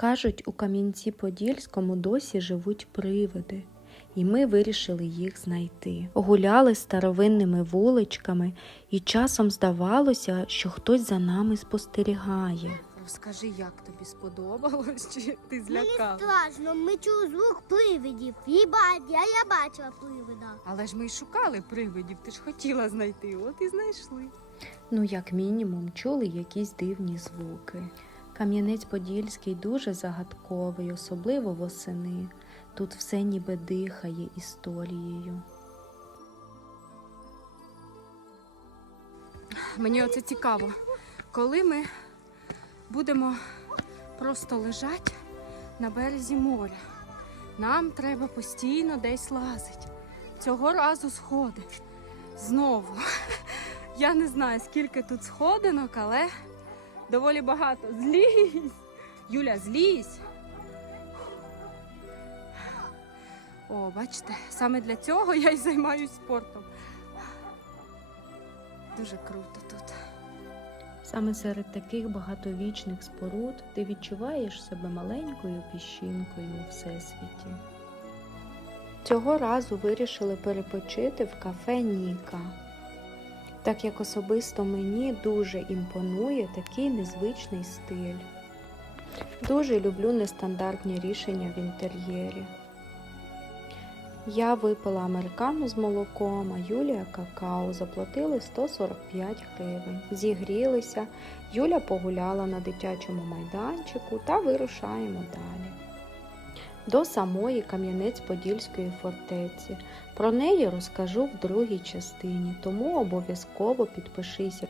Кажуть, у Кам'янці-Подільському досі живуть привиди, і ми вирішили їх знайти. Гуляли старовинними вуличками, і часом здавалося, що хтось за нами спостерігає. Розкажи, як тобі сподобалось, чи ти Мені злякав? страшно, ми чули звук привидів. Ба- я, я бачила привида. Але ж ми й шукали привидів, ти ж хотіла знайти, от і знайшли. Ну, як мінімум, чули якісь дивні звуки. Кам'янець-Подільський дуже загадковий, особливо восени. Тут все ніби дихає історією. Мені оце цікаво, коли ми будемо просто лежати на березі моря. Нам треба постійно десь лазити. Цього разу сходи. Знову. Я не знаю, скільки тут сходинок, але доволі багато. Злізь! Юля, злізь! О, бачите, саме для цього я й займаюся спортом. Дуже круто тут. Саме серед таких багатовічних споруд ти відчуваєш себе маленькою піщинкою у всесвіті. Цього разу вирішили перепочити в кафе Ніка, так як особисто мені дуже імпонує такий незвичний стиль. Дуже люблю нестандартні рішення в інтер'єрі. Я випила американу з молоком, а Юлія какао заплатили 145 гривень. Зігрілися, Юля погуляла на дитячому майданчику та вирушаємо далі. До самої Кам'янець-Подільської фортеці. Про неї розкажу в другій частині, тому обов'язково підпишися